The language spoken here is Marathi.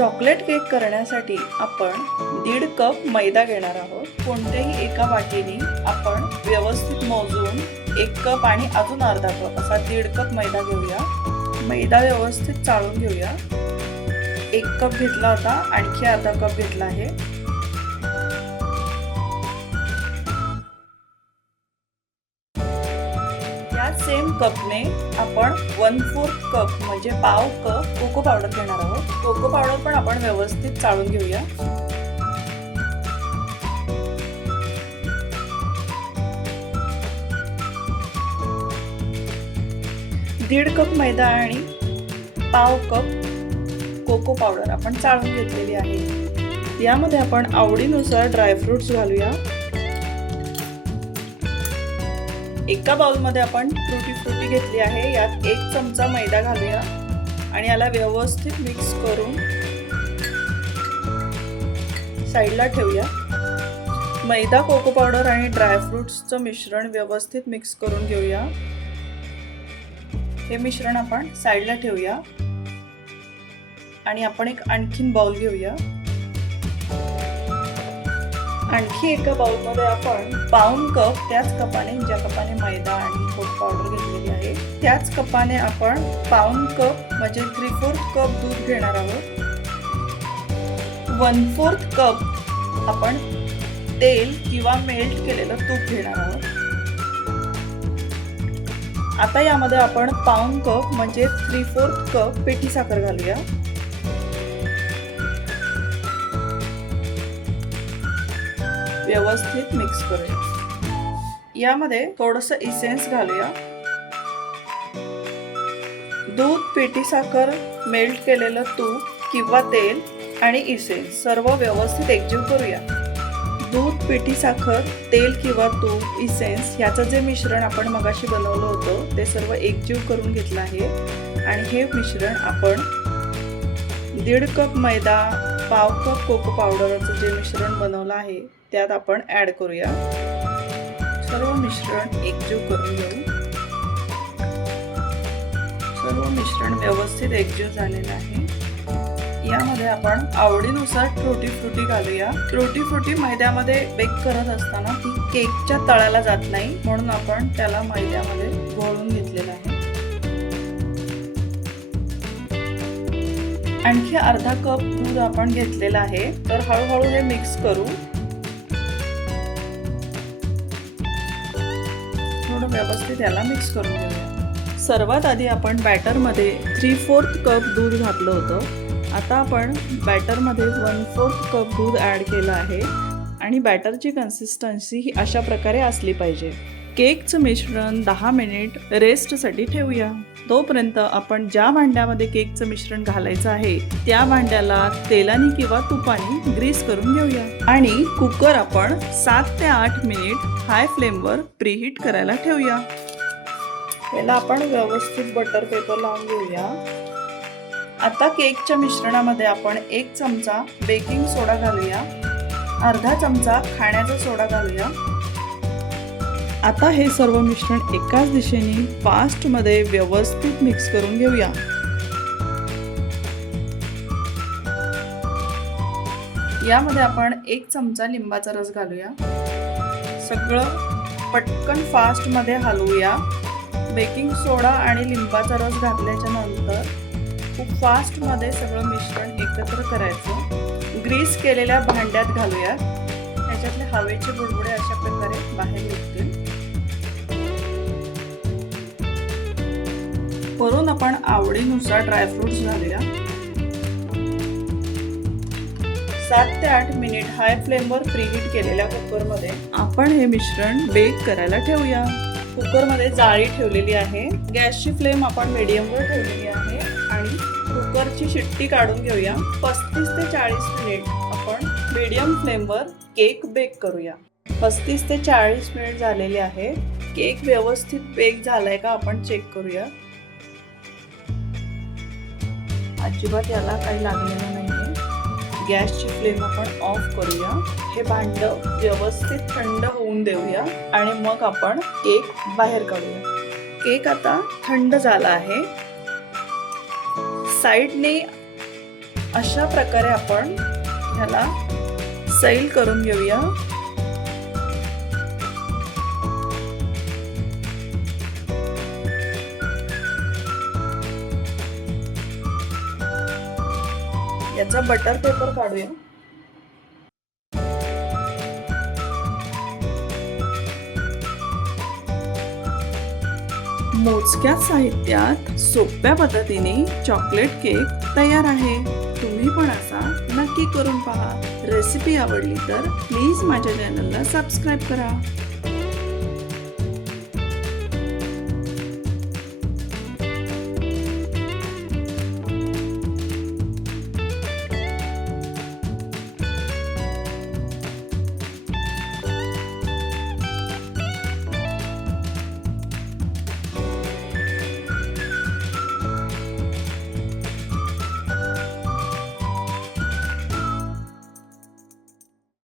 चॉकलेट केक करण्यासाठी आपण दीड कप मैदा घेणार आहोत. कोणत्याही एका वाटीने आपण व्यवस्थित मोजून एक कप आणि अजून अर्धा कप असा दीड कप मैदा घेऊया. मैदा व्यवस्थित चाळून घेऊया. एक कप घेतला होता आणखी अर्धा कप घेतला आहे. सेम कपने आपण वन फोर्थ कप म्हणजे पाव कप कोको पावडर घेणार आहोत. कोको पावडर पण आपण व्यवस्थित चाळून घेऊया. दीड कप मैदा आणि पाव कप कोको पावडर आपण चाळून घेतलेली आहे. यामध्ये आपण आवडीनुसार ड्रायफ्रुट्स घालूया. एका बाउलमध्ये आपण फ्रुटी फ्रुटी घेतली आहे यात एक चमचा मैदा घालूया. आणि याला व्यवस्थित मिक्स करून साईडला ठेवूया. मैदा कोको पावडर आणि ड्रायफ्रुट्सचं मिश्रण व्यवस्थित मिक्स करून घेऊया. हे मिश्रण आपण साईडला ठेवूया. आणि आपण एक आणखीन बाउल घेऊया. आणखी एका बाउलमध्ये आपण पाऊन कप त्याच कपाने ज्या कपाने मैदा आणि कोको पावडर घेतलेली आहे त्याच कपाने आपण पाऊन कप म्हणजे थ्री फोर्थ कप दूध घेणार आहोत. वन फोर्थ कप आपण तेल किंवा मेल्ट केलेलं तूप घेणार आहोत. आता यामध्ये आपण पाऊन कप म्हणजे थ्री फोर्थ कप पेठी साखर घालूया. व्यवस्थित मिक्स करूया. यामध्ये थोडस इसेन्स घालूया. दूध पेटी साखर मेल्ट केलेलं तूप किंवा तेल आणि इसेन्स सर्व व्यवस्थित एकजीव करूया. दूध पेटी साखर तेल किंवा तूप इसेन्स ह्याचं जे मिश्रण आपण मगाशी बनवलं होतं ते सर्व एकजीव करून घेतलं आहे. आणि हे मिश्रण आपण दीड कप मैदा पाव कप कोको पावडरचं जे मिश्रण बनवलं आहे त्यात आपण ॲड करूया. सर्व मिश्रण एकजीव करून घेऊ. सर्व मिश्रण व्यवस्थित एकजीव झालेलं आहे. यामध्ये आपण आवडीनुसार फ्रुटी फ्रुटी घालूया. फ्रुटी फ्रुटी मैद्यामध्ये बेक करत असताना ती केकच्या तळाला जात नाही म्हणून आपण त्याला मैद्यामध्ये घोळून घेतलेलं आहे. आणखी अर्धा कप दूध आपण घेतलेलं आहे. तर हळूहळू हे मिक्स करू. थोडं व्यवस्थित याला मिक्स करून घेऊया. सर्वात आधी आपण बॅटरमध्ये थ्री फोर्थ कप दूध घातलं होतं. आता आपण बॅटरमध्ये वन फोर्थ कप दूध ॲड केलं आहे. आणि बॅटरची कन्सिस्टन्सी ही अशा प्रकारे असली पाहिजे. केकचं मिश्रण दहा मिनिट रेस्टसाठी ठेवूया. तोपर्यंत आपण ज्या भांड्यामध्ये केकचं मिश्रण घालायचं आहे त्या भांड्याला तेलाने किंवा तुपाने ग्रीस करून घेऊया. आणि कुकर आपण सात ते आठ मिनिट हाय फ्लेमवर प्रीहीट करायला ठेवूया. याला आपण व्यवस्थित बटर पेपर लावून घेऊया. आता केकच्या मिश्रणामध्ये आपण एक चमचा बेकिंग सोडा घालूया. अर्धा चमचा खाण्याचा सोडा घालूया. आता हे सर्व मिश्रण एकाच दिशेने फास्टमध्ये व्यवस्थित मिक्स करून घेऊया. यामध्ये आपण एक चमचा लिंबाचा रस घालूया. सगळं पटकन फास्टमध्ये हलवूया. बेकिंग सोडा आणि लिंबाचा रस घातल्याच्या नंतर खूप फास्टमध्ये सगळं मिश्रण एकत्र करायचं. ग्रीस केलेल्या भांड्यात घालूया त्याच्यातले हवेचे बुडबुडे अशा प्रकारे बाहेर निघतील. वरून आपण आवडीनुसार ड्रायफ्रुट्स घालूया. सात ते आठ मिनिट हाय फ्लेमवर प्रीहीट केलेल्या कुकरमध्ये आपण हे मिश्रण बेक करायला ठेवूया. कुकरमध्ये जाळी ठेवलेली आहे. गॅसची फ्लेम आपण मीडियमवर ठेवलेली आहे आणि कुकरची शिट्टी काढून घेऊया. पस्तीस ते चाळीस मिनिट आपण मीडियम फ्लेमवर केक बेक करूया. पस्तीस ते चाळीस मिनिट झालेले आहे. केक व्यवस्थित बेक झालाय का आपण चेक करूया. अजिबात याला काही लागलेलं नाही आहे गॅसची फ्लेम आपण ऑफ करूया. हे भांड व्यवस्थित थंड होऊन देऊया आणि मग आपण केक बाहेर काढूया. केक आता थंड झाला आहे. साईडने अशा प्रकारे आपण ह्याला सैल करून घेऊया. याचा बटर पेपर काढूया. मोजक्या साहित्यात सोप्या पद्धतीने चॉकलेट केक तयार आहे. तुम्ही पण असा नक्की करून पहा. रेसिपी आवडली तर प्लीज माझ्या चॅनलला सबस्क्राईब करा.